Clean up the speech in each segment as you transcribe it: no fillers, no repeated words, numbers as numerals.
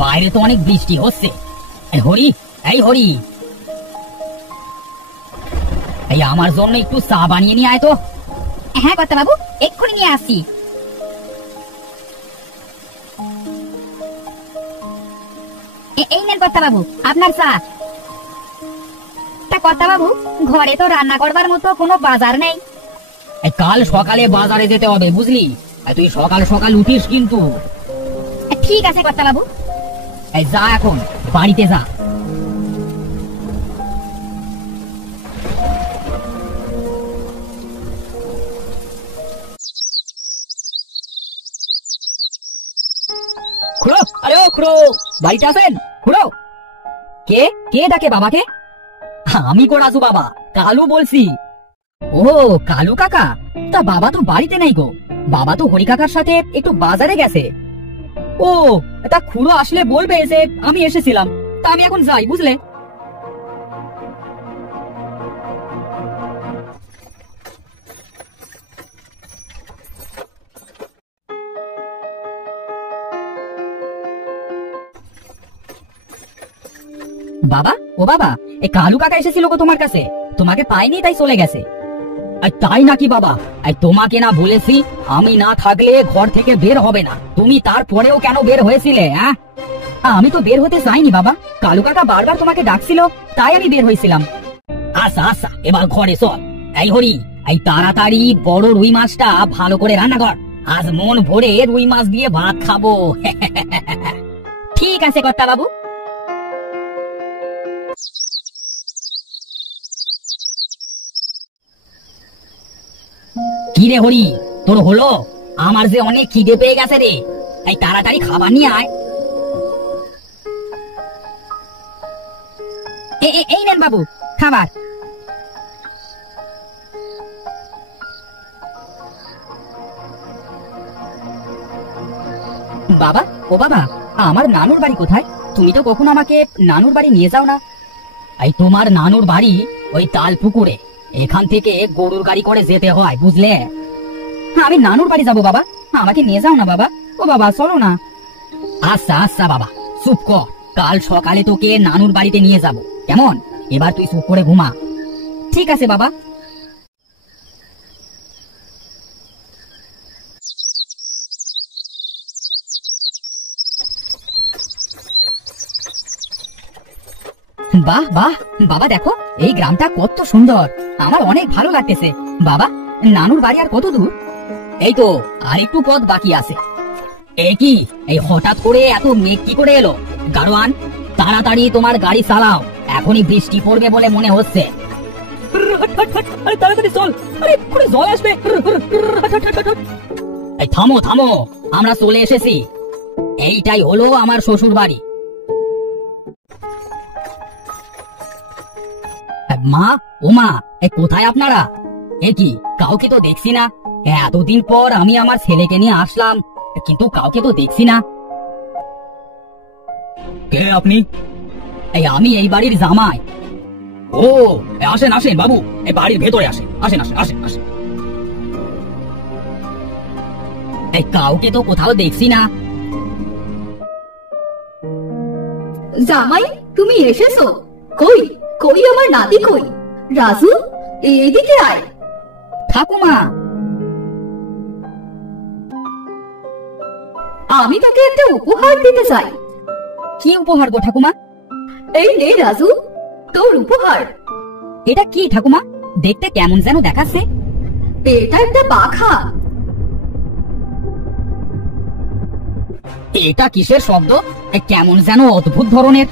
বাইরে তো অনেক বৃষ্টি হচ্ছে। হরি, এই হরি, এই আমার জন্য একটু চা বানিয়ে নিয়ে আয় তো। হ্যাঁ কর্তা বাবু, এক্ষুনি নিয়ে আসছি। এই নেন কর্তা বাবু আপনার চা। তা কর্তা বাবু, ঘরে তো রান্না করবার মতো কোনো বাজার নেই। কাল সকালে বাজারে যেতে হবে বুঝলি, তুই সকাল সকাল উঠিস কিন্তু। ঠিক আছে কর্তা বাবু। যা এখন বাড়িতে যা। খুড়ো, আরে ও খুড়ো, বাড়িতে আছেন? খুড়ো, কে কে ডাকে বাবাকে? আমি কোরাসু বাবা, কালু বলছি। ও কালু কাকা, তা বাবা তো বাড়িতে নেই গো। বাবা তো হরি কাকার সাথে একটু বাজারে গেছে। ও, তা খুড়ো আসলে বলবে যে আমি এসেছিলাম। তা আমি এখন যাই বুঝলে। বাবা, ও বাবা, এই কালু কাকা এসেছিল গো তোমার কাছে, তোমাকে পাইনি তাই চলে গেছে। তাই নাকি বাবা? তোমাকে না বলেছি আমি না থাকলে ঘর থেকে বের হবে না, তুমি তারপরেও কেন বের হয়েছিলে? হ্যাঁ, আমি তো বের হতে চাইনি বাবা, কালু কাকা বারবার তোমাকে ডাকছিল তাই আমি বের হয়েছিলাম। আচ্ছা আচ্ছা, এবার ঘরে চল। এই হরি, এই তাড়াতাড়ি বড় রুই মাছটা ভালো করে রান্না কর, আজ মন ভরে রুই মাছ দিয়ে ভাত খাবো। ঠিক আছে কর্তা বাবু। কি রে হরি, তোর হলো? আমার যে অনেক খিদে পেয়ে গেছে রে, তাই তাড়াতাড়ি খাবার নিয়ে আয়। এই নেন বাবু খাবার। বাবা, ও বাবা, আমার নানুর বাড়ি কোথায়? তুমি তো কখনো আমাকে নানুর বাড়ি নিয়ে যাও না। এই তোমার নানুর বাড়ি ওই তাল পুকুরে, এখান থেকে গরুর গাড়ি করে যেতে হয় বুঝলে। আমি নানুর বাড়ি যাবো বাবা, আমাকে নিয়ে যাও না বাবা। ও বাবা চলো না। আচ্ছা আচ্ছা বাবা, চুপ কর, কাল সকালে তোকে নানুর বাড়িতে নিয়ে যাব কেমন? এবার তুই চুপ করে ঘুমা। ঠিক আছে বাবা। বাহ বাহ বাবা, দেখো এই গ্রামটা কত সুন্দর, আমার অনেক ভালো লাগতেছে। বাবা, নানুর বাড়ি আর কত দূর? এই তো আর একটু পথ বাকি আছে। এই কি, এই হঠাৎ করে এত মেঘ কি করে এলো? গাড়োয়ান, তাড়াতাড়ি তোমার গাড়ি চালাও, এখনই বৃষ্টি পড়বে বলে মনে হচ্ছে। তাড়াতাড়ি চল, আরে পুরো জল আসবে। এই থামো থামো, আমরা চলে এসেছি। এইটাই হলো আমার শ্বশুর বাড়ি। মা, ও মা, কোথায় আপনারা? এ কি, কাউকে তো দেখছি না। এতদিন পর আমি আমার ছেলেকে নিয়ে আসলাম, কিন্তু কাউকে তো দেখছি না। কে আপনি? আমি এই বাড়ির জামাই। ও, আসেন আসেন বাবু, এই বাড়ির ভেতরে আসেন, আসেন আসেন আসেন আসেন। কাউকে তো কোথাও দেখছি না। জামাই, তুমি এসেছো? কই কই আমার নাতি কই? রাজু, এইদিকে আয়। ঠাকুমা, আমি তোকে একটা উপহার দিতে চাই। কি উপহার গো ঠাকুমা? এই নে রাজু, তোর উপহার। এটা কি ঠাকুমা? দেখতে কেমন যেন দেখাচ্ছে। এটা একটা পাখা। এটা কিসের শব্দ? কেমন যেন অদ্ভুত ধরনের।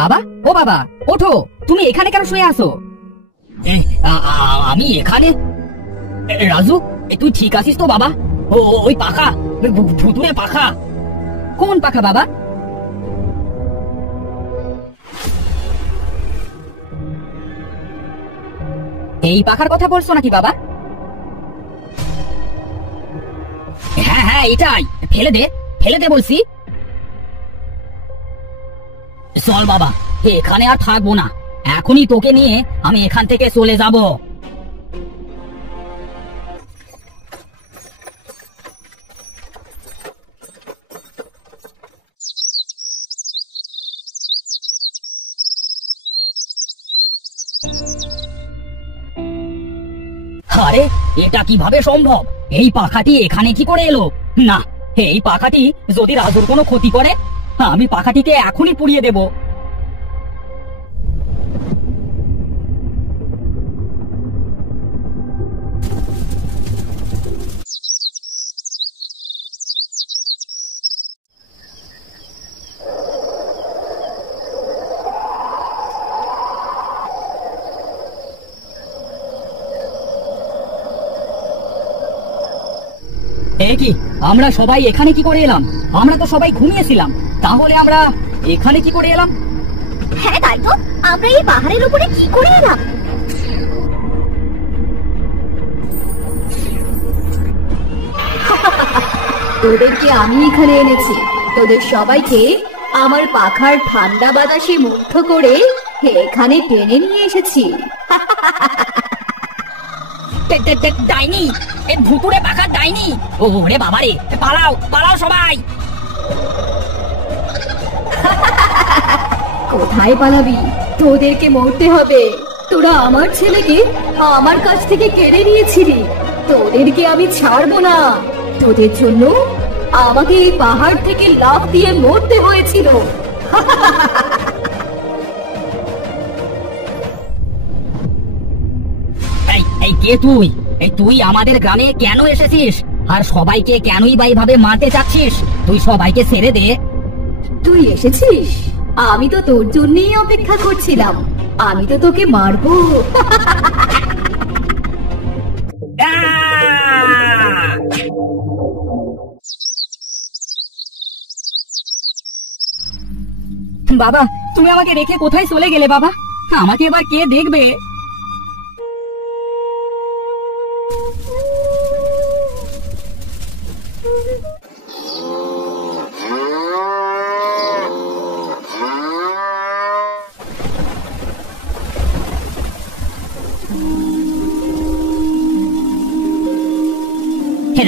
বাবা, ও বাবা, ওঠো, তুমি এখানে কেন শুয়ে আছো? আমি এখানে? রাজু, তুই ঠিক আছিস তো বাবা? ওই পাখা, ভুতুরে পাখা। কোন পাখা বাবা? এই পাখার কথা বলছো নাকি বাবা? হ্যাঁ হ্যাঁ, এটাই, ফেলে দে। ফেলে দে বলছি। চল বাবা, এখানে আর থাকবো না, এখনই তোকে নিয়ে আমি এখান থেকে চলে যাব। আরে এটা কিভাবে সম্ভব? এই পাখাটি এখানে কি করে এলো? না, এই পাখাটি যদি রাজুর কোনো ক্ষতি করে, আমি পাখাটিকে এখনই পুড়িয়ে দেব। কি আমরা সবাই এখানে কি করে এলাম? আমরা তো সবাই ঘুমিয়েছিলাম, তাহলে আমরা এখানে কি করে এলাম? হ্যাঁ তাই তো, আমরা এই পাহাড়ের উপরে কি করে এলাম? তোদেরকে আমি এখানে এনেছি, তোদের সবাইকে আমার পাখার ঠান্ডা বাতাসে মুগ্ধ করে এখানে টেনে নিয়ে এসেছি। ডাইনি, এই ভুতুড়ে পাখার ডাইনি! ওরে বাবারে, পালাও পালাও সবাই! কোথায় পালাবি? তোদেরকে মরতে হবে। তোরা আমার ছেলেকে আমার কাছ থেকে কেড়ে নিয়েছিলি, তোদেরকে আমি ছাড়বো না। তোদের জন্য আমাকে এই পাহাড় থেকে লাফ দিয়ে মরতে হয়েছিল। এই কে তুই? তুই আমাদের গ্রামে কেন এসেছিস? আর সবাইকে কেনই বা এইভাবে মারতে চাচ্ছিস? তুই সবাইকে ছেড়ে দে। তুই এসেছিস? আমি তো তোর জন্যই অপেক্ষা করছিলাম, আমি তো তোকে মারবো। বাবা, তুমি আমাকে রেখে কোথায় চলে গেলে বাবা? আমাকে এবার কে দেখবে?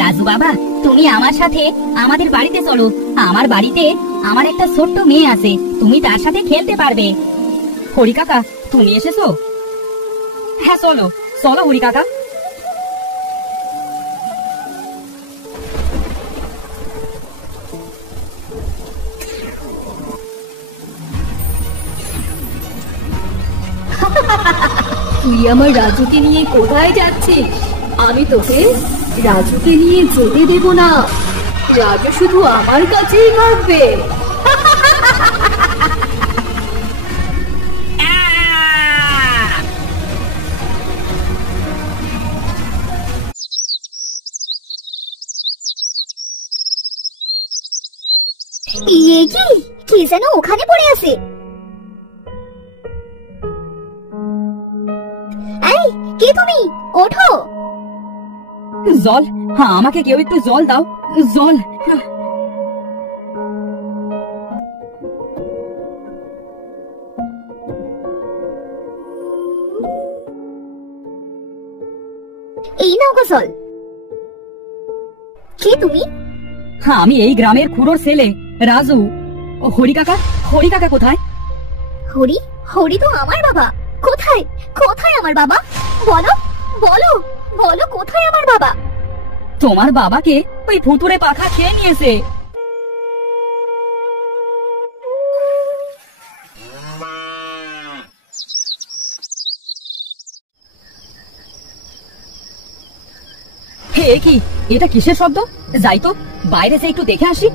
রাজু বাবা, তুমি আমার সাথে আমাদের বাড়িতে চলো। আমার বাড়িতে আমার একটা ছোট্ট মেয়ে আছে, তুমি তার সাথে খেলতে পারবে। হরি কাকা, তুমি এসেছো? হ্যাঁ চলো চলো হরি কাকা। তুই আমার রাজুকে নিয়ে কোথায় যাচ্ছিস? আমি তোকে রাজুকে নিয়ে যেতে দেব না। রাজু শুধু আমার কাছেই থাকবে। ইয়ে কি, কি যেন ওখানে পড়ে আছে। এই কে তুমি? ওঠো। জল, হ্যাঁ আমাকে কেউ একটু জল দাও, জল। এই নাও গো জল। কে তুমি? হ্যাঁ আমি এই গ্রামের খুড়োর ছেলে রাজু। হরি কাকা, হরি কাকা কোথায়? হরি? হরি তো আমার বাবা। কোথায় কোথায় আমার বাবা? বলো বলো বলো, কোথায় আমার বাবা? তোমার বাবাকে ওই ভুতুড়ে পাখা খেয়ে নিয়েছে। হে কি, এটা কিসের শব্দ? যাই তো বাইরে যে একটু দেখে আসি।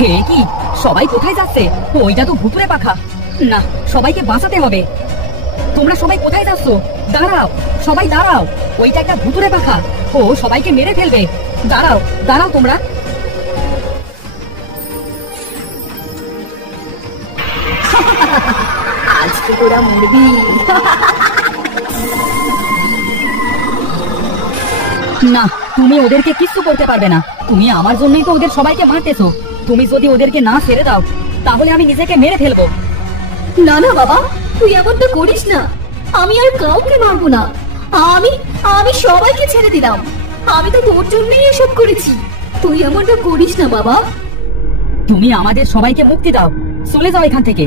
হে কি, সবাই কোথায় যাচ্ছে? ওইটা তো ভুতুড়ে পাখা। না, সবাইকে বাঁচাতে হবে। তোমরা সবাই কোথায় যাচ্ছ? দাঁড়াও, সবাই দাঁড়াও, ওইটা একটা ভুতুড়ে পাখা, ও সবাইকে মেরে ফেলবে। দাঁড়াও দাঁড়াও তোমরা। আজকে তোরা মরবি। না, তুমি ওদেরকে কিচ্ছু করতে পারবে না। তুমি আমার জন্যই তো ওদের সবাইকে মারতেছো। তুমি যদি ওদেরকে না ছেড়ে দাও তাহলে আমি নিজেকে মেরে ফেলবো। না না বাবা, তুই এমনটা করিস না। আমি আর কাউকে মারবো না। আমি আমি সবাইকে ছেড়ে দিলাম। আমি তো তোর জন্যই এসব করেছি। তুই এমনটা করিস না বাবা। তুমি আমাদের সবাইকে মুক্তি দাও, চলে যাও এখান থেকে।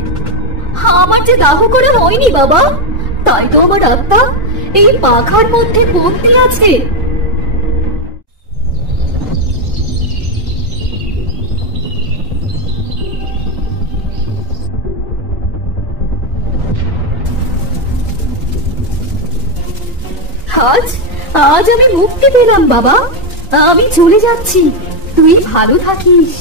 আমার যে দাহ করে হয়নি বাবা, তাই তো আমার আত্মা এই পাখার মধ্যে বন্দি আছে। আজ আজ আমি মুক্তি পেলাম বাবা। আমি চলে যাচ্ছি, তুই ভালো থাকিস।